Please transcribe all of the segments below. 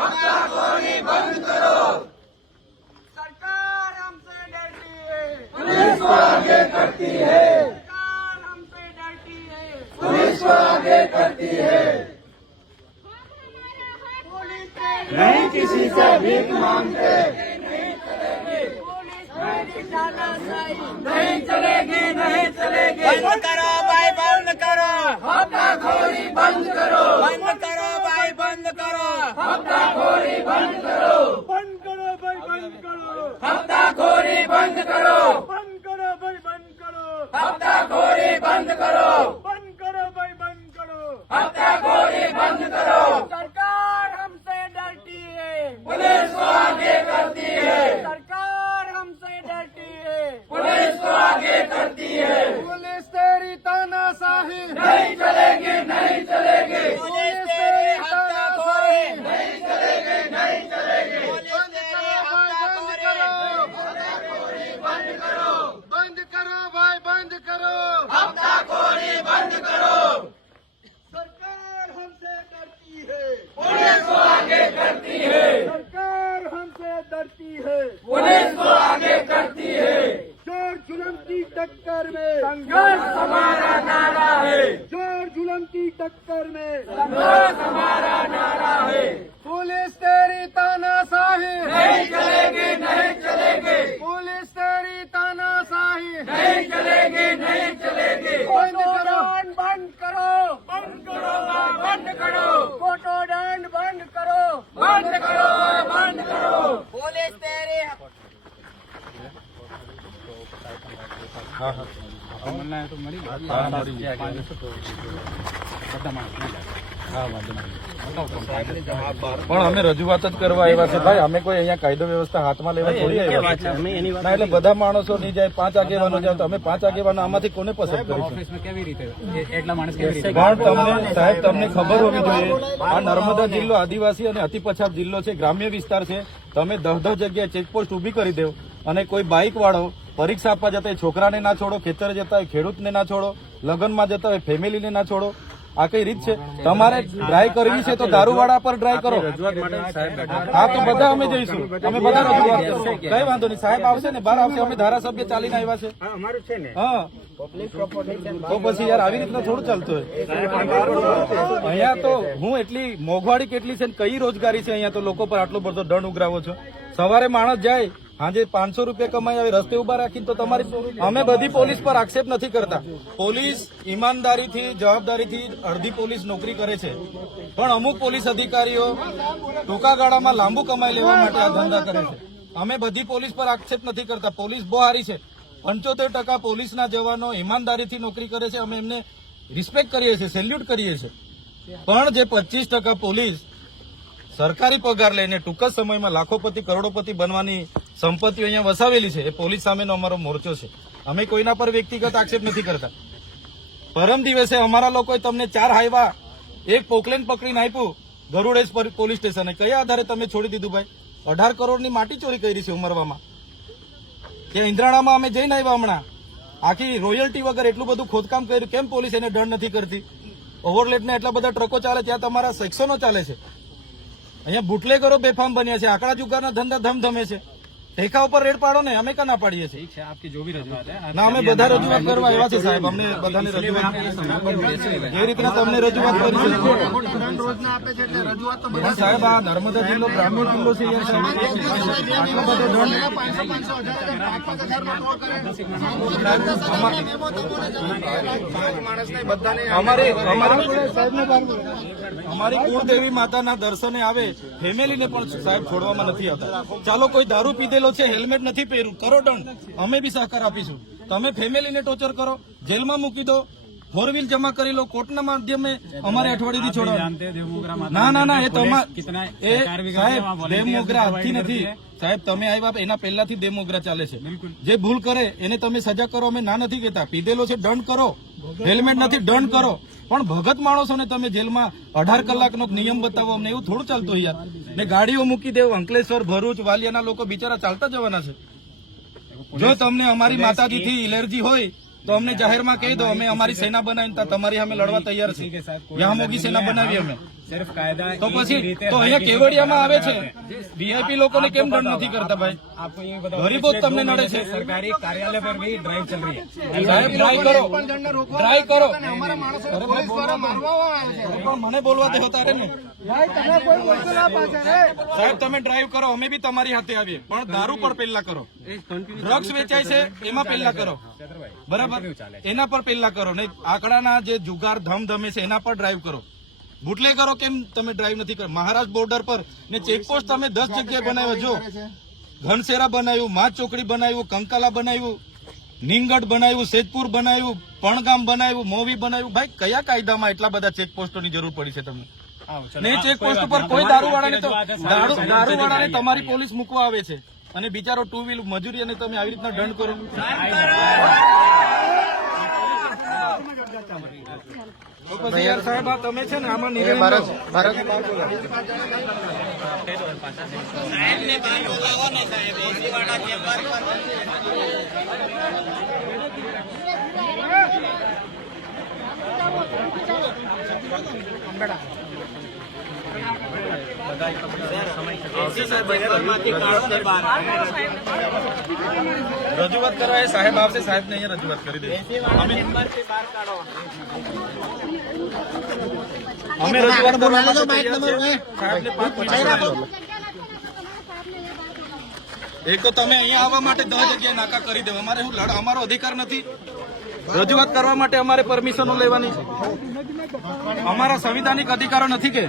हफ्ताखोरी बंद करो। सरकार हमसे डरती है, पुलिस को आगे करती है। सरकार हमसे डरती है, पुलिस को आगे करती है। नहीं किसी से भीख मांगते, नहीं चलेगी, नहीं चलेगी। बंद करो भाई, बंद करो। हफ्ताखोरी बंद करो, बंद करो भाई, बंद करो। हफ्ताखोरी बंद करो, बंद करो भाई, बंद करो। हफ्ताखोरी बंद करो, बंद करो भाई, बंद करो। हफ्ताखोरी बंद करो, बंद करो भाई, बंद करो। हफ्ताखोरी बंद करो। सरकार हमसे डरती है, पुलिस को आगे करती है। सरकार हमसे डरती है, पुलिस को आगे करती है। पुलिस तेरी तानाशाही नहीं चलेगी, नहीं चलेगी। पुलिस तेरी तानाशाही नहीं चलेगी, नहीं चलेगी। बंद करो भाई, बंद करो। हफ्ताखोरी बंद करो, बंद करो भाई, बंद करो। हफ्ताखोरी बंद करो। सरकार हमसे डरती है, पुलिस को आगे करती है। सरकार हमसे डरती है, पुलिस को आगे करती है। जोर जुल्म की टक्कर में संघर्ष हमारा नारा है। जोर जुल्म की टक्कर में संघर्ष हमारा नारा है। पुलिस तेरी तानाशाही नहीं चलेगी, नहीं चलेगी। पुलिस तेरी तानाशाही नहीं चलेगी, नहीं चलेगी। बंद करो, बंद करो, बंद करो, बंद करो। फोटो दंड बंद करो, बंद करो, बंद करो। पुलिस तेरी પણ અમે રજૂઆત જ કરવા આવ્યા છે ભાઈ, અમે કોઈ અહીંયા કાયદો વ્યવસ્થા હાથમાં લેવા થોડી આવ્યા છે ના, એટલે બધા માણસો નહીં જાય, 5 આગેવાનો જાવ તો અમે 5 આગેવાનો આમાંથી કોને પસંદ કરીશું? કેવી રીતે એટલા માણસ કેવી રીતે? પણ તમને સાહેબ, તમને ખબર હોવી જોઈએ, આ નર્મદા જિલ્લો આદિવાસી અને અતિ પછાત જિલ્લો છે, ગ્રામ્ય વિસ્તાર છે. તમે 10 જગ્યાએ ચેકપોસ્ટ ઉભી કરી દેવ અને કોઈ બાઇક વાળો પરીક્ષા આપવા જતા હોય છોકરાને ના છોડો, ખેતર જતા હોય ખેડૂતને ના છોડો, લગ્નમાં જતા હોય ફેમિલીને ના છોડો. આ કઈ રીત છે? તમારે ડ્રાઈવ કરવી છે તો દારૂવાળા પર ડ્રાઈવ કરો. હા તો બધા અમે જઈશું, અમે બધા રજૂઆત કરશું, કઈ વાંધો નહીં. સાહેબ આવશે ને, બહાર આવશે, અમે ધારાસભ્ય ચાલીને આવ્યા છે. હા તો પછી યાર આવી રીતના થોડું ચાલતું હોય. અહીંયા તો હું એટલી મોંઘવારી કેટલી છે ને કઈ રોજગારી છે અહીંયા તો લોકો પર આટલો બધો દંડ ઉઘરાવો છો. સવારે માણસ જાય, આજે 500 રૂપિયા કમાઈ આવે, રસ્તે ઉભા રાખીને તો તમારી અમે બધી પોલીસ પર આક્ષેપ નથી કરતા. પોલીસ ઈમાનદારીથી, જવાબદારીથી અડધી પોલીસ નોકરી કરે છે, પણ અમુક પોલીસ અધિકારીઓ ટૂંકા ગાળામાં લાંબુ કમાઈ લેવા માટે આ ધંધા કરે છે. અમે બધી પોલીસ પર આક્ષેપ નથી કરતા, પોલીસ બહુ સારી છે. 75% પોલીસના જવાનો ઈમાનદારીથી નોકરી કરે છે, અમે એમને રિસ્પેક્ટ કરીએ છીએ, સેલ્યુટ કરીએ છીએ. પણ જે 25% પોલીસ સરકારી પગાર લઈને ટૂંક જ સમયમાં લાખોપતિ કરોડોપતિ બનવાની સંપત્તિઓ અહીંયા વસાવેલી છે, એ પોલીસ સામેનો અમારો મોરચો છે. અમે કોઈના પર વ્યક્તિગત આક્ષેપ નથી કરતા. પરમ દિવસે અમારા લોકોએ તમને 4 હાઈવા, એક પોકલેન પકડીને આપ્યું ગરુડેજ પોલીસ સ્ટેશને. કયા આધારે તમે છોડી દીધું ભાઈ? 18 કરોડની માટી ચોરી કરી છે ઉમરવામાં. ત્યાં ઇન્દ્રાણામાં અમે જઈને આવ્યા હમણાં, આખી રોયલ્ટી વગર એટલું બધું ખોદકામ કર્યું. કેમ પોલીસ એને દંડ નથી કરતી? ઓવરલેટના એટલા બધા ટ્રકો ચાલે, ત્યાં તમારા સેક્શનો ચાલે છે. અહીંયા બુટલેગરો બેફામ બન્યા છે, આંકડા જુગારના ધંધા ધમધમે છે. ઠેકા ઉપર રેડ પાડો ને, અમે ના પાડીએ છીએ. ના, અમે બધા રજૂઆત કરવા આવ્યા છે સાહેબ. અમને બધાને રજૂઆત જે રીતના તમને રજૂઆત કરી છે સાહેબ. આ નર્મદા જિલ્લો ગ્રામ્ય જિલ્લો છે, આટલો બધો દંડ. અમારી કુળદેવી માતાના દર્શને આવે ફેમિલીને પણ સાહેબ છોડવામાં નથી આવતા. ચાલો કોઈ દારૂ પીધેલો છે, હેલ્મેટ નથી પહેર્યું, કરો દંડ, અમે બી સહકાર આપીશું. તમે ફેમિલીને ટોર્ચર કરો, જેલમાં મૂકી દો, 4 વ્હીલ જમા કરી લો, કોર્ટના માધ્યમે અમારે અઠવાડિયેથી છોડવા. ના, એ તમારે સાહેબ દેવમોગરા આજથી નથી સાહેબ. તમે આવ્યા એના પહેલાથી દેવમોગરા ચાલે છે. જે ભૂલ કરે એને તમે સજા કરો, અમે ના નથી કહેતા. પીધેલો છે દંડ કરો, હેલ્મેટ નથી દંડ કરો, પણ ભગત માણસોને તમે જેલમાં 18 કલાકનો નિયમ બતાવો, અમને એવું થોડું ચાલતું યાર. ને ગાડીઓ મૂકી દેવો, અંકલેશ્વર, ભરૂચ, વાલિયાના લોકો બિચારા ચાલતા જવાના છે. જો તમને અમારી માતાજીથી એલર્જી હોય તો અમને જાહેરમાં કહી દો, અમે અમારી સેના બનાવીને તમારી સામે લડવા તૈયાર છીએ. યહાં મોગી સેના બનાવી અમે. સિર્ફ કાયદા તો પછી તો અહીંયા કેવડિયામાં આવે છે વીઆઈપી લોકોને કેમ દંડ નથી કરતા ભાઈ? आपको ये बताओ, गरीबो તમને નડે છે। सरकारी कार्यालय पर भी ड्राइव चल रही है। સાહેબ ડ્રાઈવ કરો, ડ્રાઈવ કરો. પણ મને બોલવા દે તારે ને. સાહેબ તમે ડ્રાઈવ કરો, અમે બી તમારી હાથે આવીએ, પણ દારૂ પર પહેલા કરો. ડ્રગ્સ વેચાય છે એમાં પહેલા કરો, બરાબર? એના પર પહેલા કરો, નહીં આંકડાના જે જુગાર ધમધમે છે એના પર ડ્રાઈવ કરો. બુટલે કરો કેમ તમે ડ્રાઈવ નથી કરો? મહારાષ્ટ્ર બોર્ડર પર ને ચેકપોસ્ટ તમે 10 જગ્યાએ બનાવ્યો. જો ઘનસેરા બનાવ્યું, મા ચોકડી બનાવ્યું, કંકાલા બનાવ્યું, નીંગડ બનાવ્યું, સેજપુર બનાવ્યું, પણગામ બનાવ્યું, મોવી બનાવ્યું. ભાઈ કયા કાયદામાં એટલા બધા ચેકપોસ્ટોની જરૂર પડી છે તમને? ને ચેકપોસ્ટ ઉપર કોઈ દારૂવાળાને તો દારૂવાળાને તમારી પોલીસ મૂકવા આવે છે અને બિચારો 2 વ્હીલ મજૂરી અને તમે આવી રીતના દંડ કરો. તો પછી યાર સાહેબ આ તમે છે ને આમાં નિર્ણય લો. સાહેબને બહાર બોલાવો ને સાહેબ, એસી વાળા ચેમ્બર રજૂઆત કરવા એ સાહેબ આવશે, સાહેબ ને અહીંયા રજૂઆત કરી દે. અમે રજૂઆત કરવા માટે તૈયાર છીએ. સાહેબને 5 મિનિટ લો. એક તો તમે અહીંયા આવવા માટે 10 જગ્યાએ નાકા કરી દો. અમારે શું લડ, અમારો અધિકાર નથી રજૂઆત કરવા માટે? અમારે પરમિશનો લેવાની છે. અમારા સંવિધાનિક અધિકારો નથી કે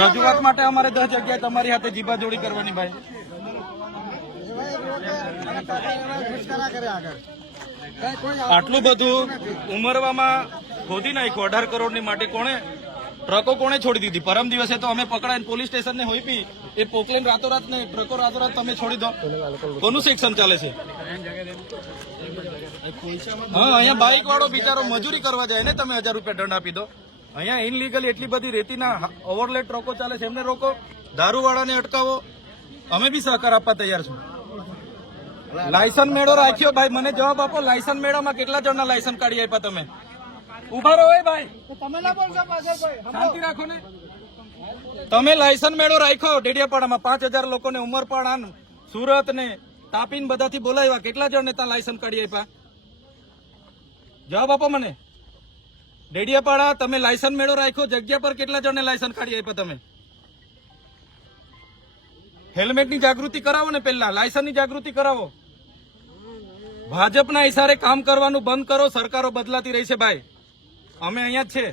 રજૂઆત માટે અમારે 10 જગ્યાએ તમારી હાથે જીબાજોડી કરવાની? ભાઈ આટલું બધું ઉમરવામાં ખોદી નાખ્યું 18 કરોડની માટે. કોણે ટ્રકો કોણે છોડી દીધી? પરમ દિવસે તો અમે પકડાઈને પોલીસ સ્ટેશનને હોઈપી, એ પોકલેન રાતોરાત ને ટ્રકો રાતોરાત તમે છોડી દો. કોનું સેક્શન ચાલે છે? હા, અહીંયા બાઇક વાળો બિચારો મજૂરી કરવા જાય ને તમે 1000 રૂપિયા દંડ આપી દો. અહીંયા ઇનલીગલી એટલી બધી રેતીના ઓવરલેડ ટ્રકો ચાલે છે, એમને રોકો. દારૂવાળાને અટકાવો. અમે બી સહકાર આપવા તૈયાર છું. લાયસન્સ મેળો રાખ્યો ભાઈ, મને જવાબ આપો. લાયસન્સ મેળામાં કેટલા જણના લાયસન્સ કાઢી આપ્યા તમે? ઉભા રહો ભાઈ, શાંતિ રાખો ને. તમે લાયસન્સ મેળો રાખ્યો ડેડિયાપાડામાં, 5000 લોકોને ઉમરપાડા, સુરત ને તાપીને બધાથી બોલાવ્યા. કેટલા જણને ત્યાં લાયસન્સ કાઢી આપ્યા? જવાબ આપો મને. ડેડિયાપાડા તમે લાયસન્સ મેળો રાખ્યો, જગ્યા પર કેટલા જણને લાયસન્સ કાઢી આપ્યા તમે? હેલ્મેટની જાગૃતિ કરાવો ને, પહેલા લાયસન્સની જાગૃતિ કરાવો. ભાજપના ઇશારે કામ કરવાનું બંધ કરો. સરકારો બદલાતી રહી છે ભાઈ, અમે અહીંયા જ છે,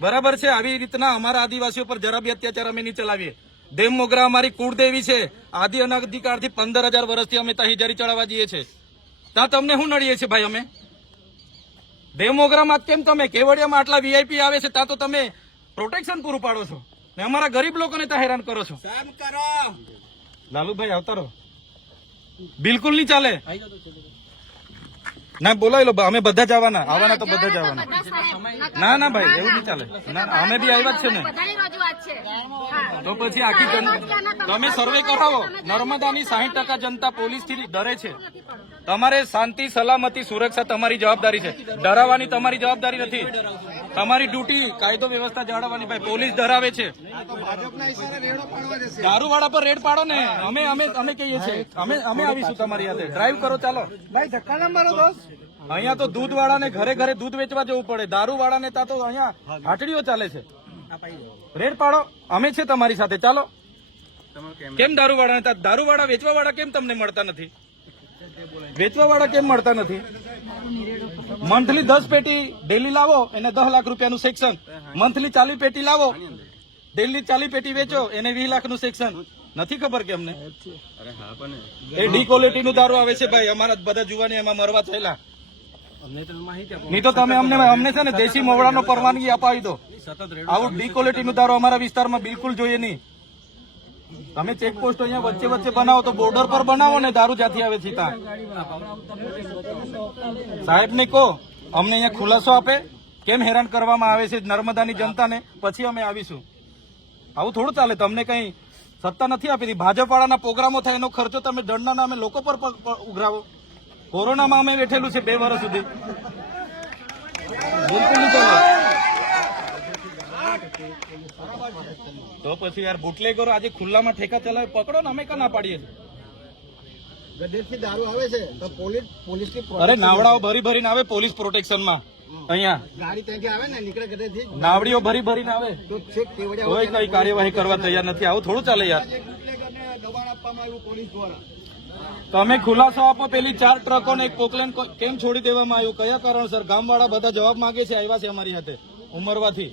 બરાબર છે? આવી રીતના અમારા આદિવાસીઓ પર જરા બી અત્યાચાર અમે નહીં ચલાવીએ. દેવ મોગરા અમારી કુળદેવી છે. આદિ અનાધિકાળથી 15000 વર્ષથી અમે ત્યાં હિજારી ચડાવવા જઈએ છીએ. ત્યાં તમને શું નડીએ છીએ ભાઈ અમે? દેવ મોગરામાં કેમ તમે કેવડિયામાં આટલા વીઆઈપી આવે છે ત્યાં તો તમે પ્રોટેક્શન પૂરું પાડો છો ને અમારા ગરીબ લોકોને ત્યાં હેરાન કરો છો. લાલુભાઈ આવતા રહો, બિલકુલ નહીં ચાલે. ના બોલાવી લો, અમે બધા જ આવવાના તો બધા જ આવવાના. ના ભાઈ એવું નહીં ચાલે. ના અમે બી આવ્યા જ છે ને. તો પછી આખી તમે સર્વે કરાવો. નર્મદાની 60% જનતા પોલીસથી ડરે છે. તમારે શાંતિ, સલામતી, સુરક્ષા તમારી જવાબદારી છે. ડરાવવાની તમારી જવાબદારી નથી. તમારી ડ્યુટી કાયદો વ્યવસ્થા જાળવવાની. ભાઈ પોલીસ ડરાવે છે. દારૂવાળા પર રેડ પાડો ને. અમે કહીએ છીએ, અમે આવીશું તમારી હાથે. ડ્રાઈવ કરો, ચાલો. અહીંયા તો દૂધ વાળાને ઘરે ઘરે દૂધ વેચવા જવું પડે. દારૂ વાળાને ત્યાં તો અહીંયા હાટડીઓ ચાલે છે. રેડ પાડો, અમે છે તમારી સાથે, ચાલો. કેમ દારૂવાળા વેચવા વાળા કેમ તમને મળતા નથી? વેચવા વાળા કેમ મળતા નથી? મંથલી 10 પેટી ડેલી લાવો એને 10 લાખ રૂપિયાનું સેક્શન. મંથલી 40 પેટી લાવો, ડેલી 40 પેટી વેચો એને 20 લાખનું સેક્શન. નથી ખબર કે અમને? એ ડી ક્વોલિટીનું દારૂ આવે છે ભાઈ. અમારા બધા જુવાની એમાં મરવા થયેલા. નહીં તો તમે અમને છે ને દેશી મવડાનો પરવાનગી અપાવી દો. આવું ડી ક્વોલિટીનું દારૂ અમારા વિસ્તારમાં બિલકુલ જોઈએ નહીં. તમે ચેકપોસ્ટ અહીંયા વચ્ચે વચ્ચે બનાવો તો બોર્ડર પર બનાવો ને દારૂ જ્યાંથી આવે છે ત્યાં. સાહેબ ને કહો અમને અહીંયા ખુલાસો આપે કેમ હેરાન કરવામાં આવે છે નર્મદાની જનતાને, પછી અમે આવીશું. આવું થોડું ચાલે. તમને કઈ સત્તા નથી આપી દીધી. ભાજપ વાળાના પ્રોગ્રામો થાય એનો ખર્ચો તમે દંડના નામે લોકો પર ઉઘરાવો. કોરોનામાં અમે બેઠેલું છે 2 વર્ષ સુધી. બિલકુલ નહીં ચાલે. તો પછી યાર બુટલેગરો આજે ખુલ્લામાં ઠેકા ચલાવે પકડો ને, અમે કા ના પાડીએ છીએ? ગદેરથી દારૂ આવે છે તો પોલીસની અરે નાવડાઓ ભરી ભરીને આવે પોલીસ પ્રોટેક્શનમાં. અહીંયા ગાડી ત્યાંથી આવે ને નીકળે ગદેરથી નાવડીઓ ભરી ભરીને આવે, તો છેક કેવડિયા કોઈ કઈ કાર્યવાહી કરવા તૈયાર નથી. આવું થોડું ચાલે યાર. દબાણ આપવામાં આવ્યું પોલીસ દ્વારા. તમે ખુલાસો આપો, પેલી 4 ટ્રકોને એક પોકલેન કેમ છોડી દેવામાં આવ્યું, કયા કારણસર? ગામવાળા બધા જવાબ માંગે છે, આવ્યા છે અમારી સાથે ઉમરવાથી.